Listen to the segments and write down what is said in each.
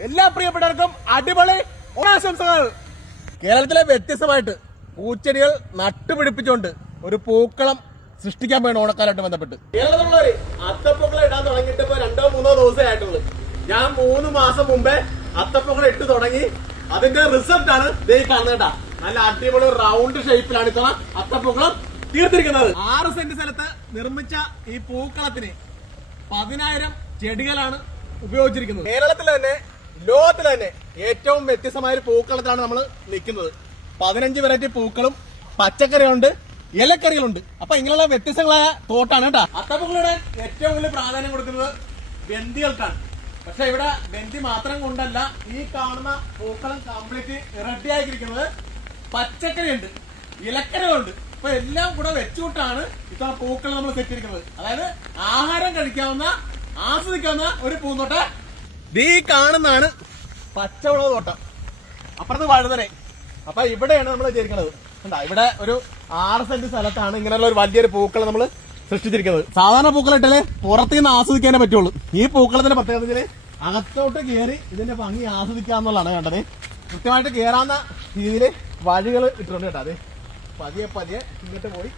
എല്ലാ പ്രിയപ്പെട്ടവർക്കും അടിപൊളി ഓണാശംസകൾ. കേരളത്തിലെ വ്യത്യസ്തമായിട്ട് പൂച്ചെടികൾ നട്ടുപിടിപ്പിച്ചുകൊണ്ട് ഒരു പൂക്കളം സൃഷ്ടിക്കാൻ വേണം ഓണക്കാലമായിട്ട് ബന്ധപ്പെട്ട്. കേരളത്തിലുള്ളവര് അത്തപ്പൂക്കളം ഇടാൻ തുടങ്ങിയിട്ട് ഇപ്പൊ 2-3 ദിവസമേ ആയിട്ടുള്ളൂ. ഞാൻ 3 മാസം മുമ്പേ അത്തപ്പൂക്കളം ഇട്ട് തുടങ്ങി. അതിന്റെ റിസൾട്ട് ആണ് ദേ കാണുന്നത് കേട്ടാ. നല്ല അടിപൊളി റൗണ്ട് ഷേപ്പിലാണ് ഇത്തവണ അത്തപ്പൂക്കളം തീർത്തിരിക്കുന്നത്. 6 സെന്റ് സ്ഥലത്ത് നിർമ്മിച്ച ഈ പൂക്കളത്തിന് 10,000 ചെടികളാണ് ഉപയോഗിച്ചിരിക്കുന്നത്. കേരളത്തിൽ തന്നെ ലോകത്തിൽ തന്നെ ഏറ്റവും വ്യത്യസ്തമായ ഒരു പൂക്കളത്തിലാണ് നമ്മൾ നിൽക്കുന്നത്. 15 വെറൈറ്റി പൂക്കളും പച്ചക്കറികളുണ്ട്, ഇലക്കറികളുണ്ട്. അപ്പൊ ഇങ്ങനെയുള്ള വ്യത്യസ്തങ്ങളായ തോട്ടാണ് കേട്ടോ. അത്തപ്പൂക്കളുടെ ഏറ്റവും വലിയ പ്രാധാന്യം കൊടുക്കുന്നത് ബന്ദികൾക്കാണ്. പക്ഷെ ഇവിടെ ബന്ദി മാത്രം കൊണ്ടല്ല ഈ കാണുന്ന പൂക്കളം കംപ്ലീറ്റ് റെഡി ആയിരിക്കുന്നത്. പച്ചക്കറിയുണ്ട്, ഇലക്കറികളുണ്ട്. അപ്പൊ എല്ലാം കൂടെ വെച്ചുകൊണ്ടാണ് ഇത്ര പൂക്കൾ നമ്മൾ സെറ്റ് ചെയ്തിരിക്കുന്നത്. അതായത് ആഹാരം കഴിക്കാവുന്ന, ആസ്വദിക്കാവുന്ന ഒരു പൂന്തോട്ട. ഈ കാണുന്നതാണ് പച്ചമുളക് തോട്ടം, അപ്പുറത്ത് വഴുതന. അപ്പൊ ഇവിടെയാണ് നമ്മൾ ചെയ്തിരിക്കുന്നത്. ഇവിടെ ഒരു 6 സെന്റ് സ്ഥലത്താണ് ഇങ്ങനെയുള്ള ഒരു വലിയൊരു പൂക്കൾ നമ്മൾ സൃഷ്ടിച്ചിരിക്കുന്നത്. സാധാരണ പൂക്കളിട്ടാലേ പുറത്തു നിന്ന് ആസ്വദിക്കാനേ പറ്റുള്ളൂ. ഈ പൂക്കളത്തിന്റെ പ്രത്യേകത അകത്തോട്ട് കയറി ഇതിന്റെ ഭംഗി ആസ്വദിക്കാന്നുള്ളതാണ്. കണ്ടത് കൃത്യമായിട്ട് കയറാവുന്ന രീതിയിൽ വഴികൾ ഇട്ടിട്ടുണ്ട് കേട്ടോ. അത് പതിയെ പതിയെ ഇങ്ങോട്ട് പോയി.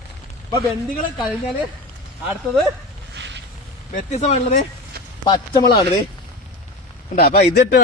ഇപ്പൊ ബന്ദികൾ കഴിഞ്ഞാല് അടുത്തത് വ്യത്യസ്തമായിട്ടുള്ളത് പച്ചമുളകാണിത്. അപ്പൊ ഇതിട്ട്